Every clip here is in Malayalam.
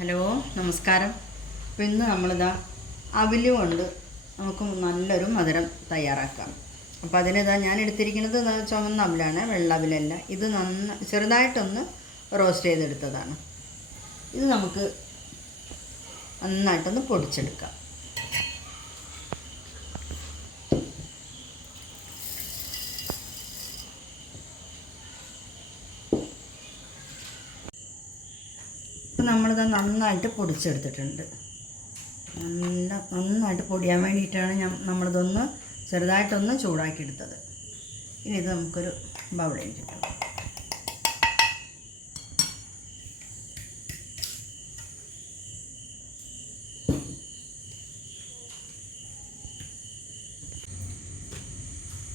ഹലോ നമസ്കാരം. അപ്പോൾ ഇന്ന് നമ്മളിതാ അവിൽ കൊണ്ട് നമുക്ക് നല്ലൊരു മധുരം തയ്യാറാക്കാം. അപ്പോൾ അതിനിതാ ഞാൻ എടുത്തിരിക്കുന്നത് ചുവന്ന അവിലാണ് വെള്ള അവിലല്ല. ഇത് നന്ന ചെറുതായിട്ടൊന്ന് റോസ്റ്റ് ചെയ്തെടുത്തതാണ്. ഇത് നമുക്ക് നന്നായിട്ടൊന്ന് പൊടിച്ചെടുക്കാം. ഇപ്പം നമ്മളിത് നന്നായിട്ട് പൊടിച്ചെടുത്തിട്ടുണ്ട്. നല്ല നന്നായിട്ട് പൊടിയാൻ വേണ്ടിയിട്ടാണ് ഞാൻ നമ്മളിതൊന്ന് ചെറുതായിട്ടൊന്ന് ചൂടാക്കിയെടുത്തത്. ഇനി ഇത് നമുക്കൊരു ബൗളിൽ ഇട്ടു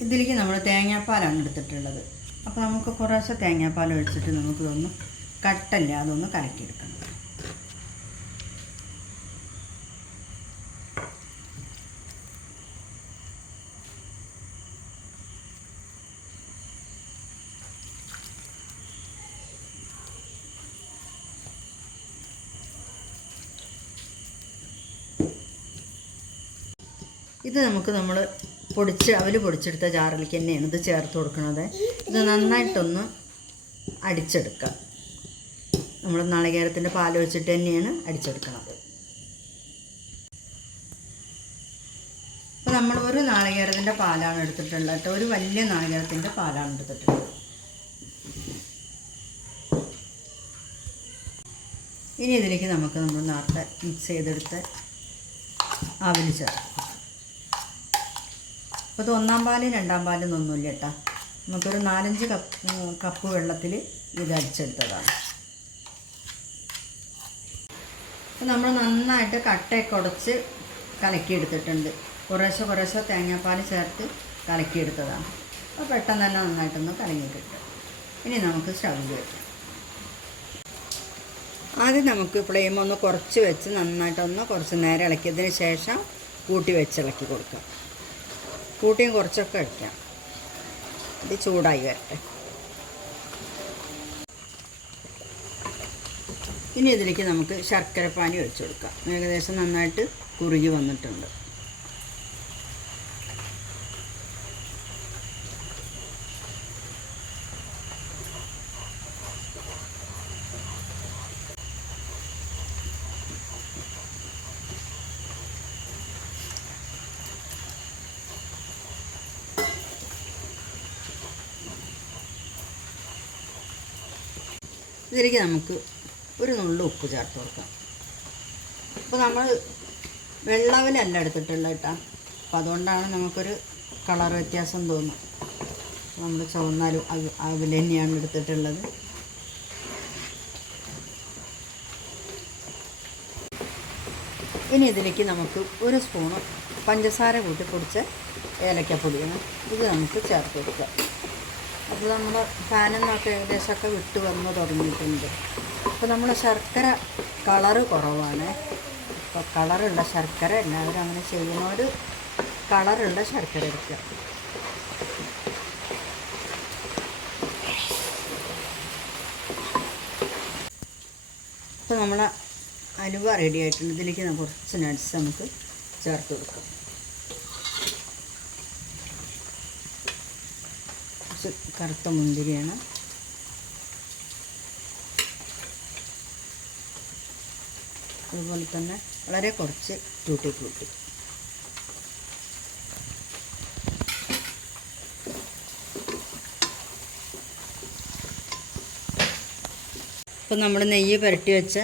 ഇതിലേക്ക് നമ്മൾ തേങ്ങാപ്പാലാണ് എടുത്തിട്ടുള്ളത്. അപ്പോൾ നമുക്ക് കുറേശ്ശെ തേങ്ങാപ്പാൽ ഒഴിച്ചിട്ട് നമുക്കിതൊന്ന് കട്ടല്ല അതൊന്ന് കലക്കിയെടുക്കണം. ഇത് നമുക്ക് നമ്മൾ പൊടിച്ച് അവൽ പൊടിച്ചെടുത്ത ജാറിലേക്ക് തന്നെയാണ് ഇത് ചേർത്ത് കൊടുക്കുന്നത് ഇത് നന്നായിട്ടൊന്ന് അടിച്ചെടുക്കുക നമ്മൾ നാളികേരത്തിന്റെ പാൽ ഒഴിച്ചിട്ട് തന്നെയാണ് അടിച്ചെടുക്കുന്നത്. അപ്പോൾ നമ്മൾ ഒരു നാളികേരത്തിന്റെ പാലാണ് എടുത്തിട്ടുള്ളത് കേട്ടോ. ഒരു വലിയ നാളികേരത്തിന്റെ പാലാണ് എടുത്തിട്ടുള്ളത്. ഇനി ഇതിലേക്ക് നമുക്ക് നമ്മൾ നേരത്തെ മിക്സ് ചെയ്തെടുത്ത് ആവിൽ ചേർക്കാം. അപ്പോൾ ഇത് ഒന്നാം പാലും രണ്ടാം പാലും ഒന്നുമില്ല കേട്ടോ. നമുക്കൊരു നാലഞ്ച് കപ്പ് കപ്പ് വെള്ളത്തിൽ ഇത് അടിച്ചെടുത്തതാണ് അപ്പോൾ നമ്മൾ നന്നായിട്ട് കട്ടയൊക്കെ ഉടച്ച് കലക്കിയെടുത്തിട്ടുണ്ട്. കുറേശ്ശെ കുറേശ്ശെ തേങ്ങാപ്പാൽ ചേർത്ത് കലക്കിയെടുത്തതാണ്. അപ്പോൾ പെട്ടെന്ന് തന്നെ നന്നായിട്ടൊന്ന് കലങ്ങി കിട്ടും. ഇനി നമുക്ക് സ്റ്റവ് വയ്ക്കാം ആദ്യം നമുക്ക് ഫ്ലെയിം ഒന്ന് കുറച്ച് വെച്ച് നന്നായിട്ടൊന്ന് കുറച്ച് നേരം ഇളക്കിയതിന് ശേഷം കൂട്ടി വെച്ച് ഇളക്കി കൊടുക്കാം. കൂട്ടിയും കുറച്ചൊക്കെ വയ്ക്കാം ഇത് ചൂടായി വരട്ടെ. ഇനി ഇതിലേക്ക് നമുക്ക് ശർക്കരപ്പാനി ഒഴിച്ചു കൊടുക്കാം. ഏകദേശം നന്നായിട്ട് കുറുകി വന്നിട്ടുണ്ട്. ഇതിലേക്ക് നമുക്ക് ഒരു നുള്ളു ഉപ്പ് ചേർത്ത് കൊടുക്കാം. അപ്പോൾ നമ്മൾ വെള്ളവിലല്ല എടുത്തിട്ടുള്ളത് കേട്ടോ. അപ്പോൾ അതുകൊണ്ടാണ് നമുക്കൊരു കളർ വ്യത്യാസം തോന്നും നമ്മൾ ചുവന്നാലും അവിൽ തന്നെയാണ് എടുത്തിട്ടുള്ളത്. ഇനി ഇതിലേക്ക് നമുക്ക് ഒരു സ്പൂണ് പഞ്ചസാര കൂട്ടി പൊടിച്ച ഏലക്കപ്പൊടിയാണ് ഇത് നമുക്ക് ചേർത്ത് കൊടുക്കാം. അപ്പോൾ നമ്മുടെ ഫാനിൽ നിന്നൊക്കെ ഏകദേശമൊക്കെ വിട്ട് വന്ന് തുടങ്ങിയിട്ടുണ്ട്. അപ്പോൾ നമ്മൾ ശർക്കര കളറ് കുറവാണ്. അപ്പോൾ കളറുള്ള ശർക്കര എല്ലാവരും അങ്ങനെ ചെയ്യുന്നവർ കളറുള്ള ശർക്കര എടുക്കുക. അപ്പോൾ നമ്മൾ അലുവ റെഡി ആയിട്ടുണ്ട്. ഇതിലേക്ക് കുറച്ച് നട്ട്സ് നമുക്ക് ചേർത്ത് കൊടുക്കാം. കറുത്ത മുന്തിരിയാണ്. അതുപോലെ തന്നെ വളരെ കുറച്ച് ടൂട്ടി ഫ്രൂട്ടി. ഇപ്പം നമ്മൾ നെയ്യ് പുരട്ടി വെച്ച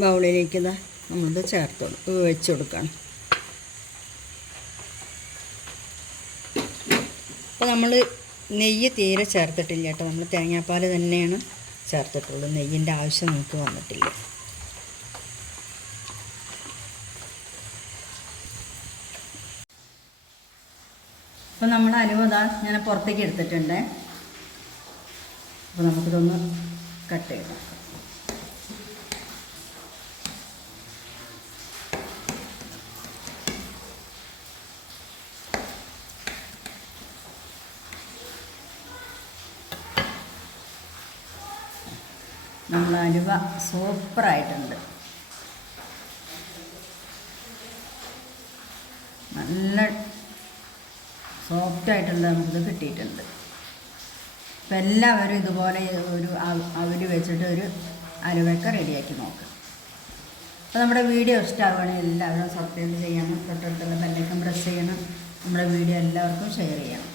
ബൗളിലേക്ക് ഇതാ നമ്മളിത് ചേർത്ത് വെച്ച് കൊടുക്കണം. അപ്പോൾ നമ്മൾ നെയ്യ് തീരെ ചേർത്തിട്ടില്ല കേട്ടോ. നമ്മൾ തേങ്ങാപ്പാൽ തന്നെയാണ് ചേർത്തിട്ടുള്ളൂ നെയ്യിന്റെ ആവശ്യം നമുക്ക് വന്നിട്ടില്ല. അപ്പോൾ നമ്മൾ അലുവ ഞാൻ പുറത്തേക്ക് എടുത്തിട്ടുണ്ട്. അപ്പോൾ നമുക്കിതൊന്ന് കട്ട് ചെയ്ത് നമ്മൾ അലുവ സൂപ്പറായിട്ടുണ്ട്. നല്ല സോഫ്റ്റായിട്ടുള്ള നമുക്കിത് കിട്ടിയിട്ടുണ്ട്. അപ്പം എല്ലാവരും ഇതുപോലെ ഒരു അവർ വെച്ചിട്ട് ഒരു അലുവയൊക്കെ റെഡിയാക്കി നോക്കുക അപ്പോൾ നമ്മുടെ വീഡിയോ ഇഷ്ടമാവുകയാണെങ്കിൽ എല്ലാവരും സബ്സ്ക്രൈബ് ചെയ്യണം തൊട്ടടുത്തുള്ള ബെല്ലൈക്കം പ്രസ് ചെയ്യണം. നമ്മുടെ വീഡിയോ എല്ലാവർക്കും ഷെയർ ചെയ്യണം.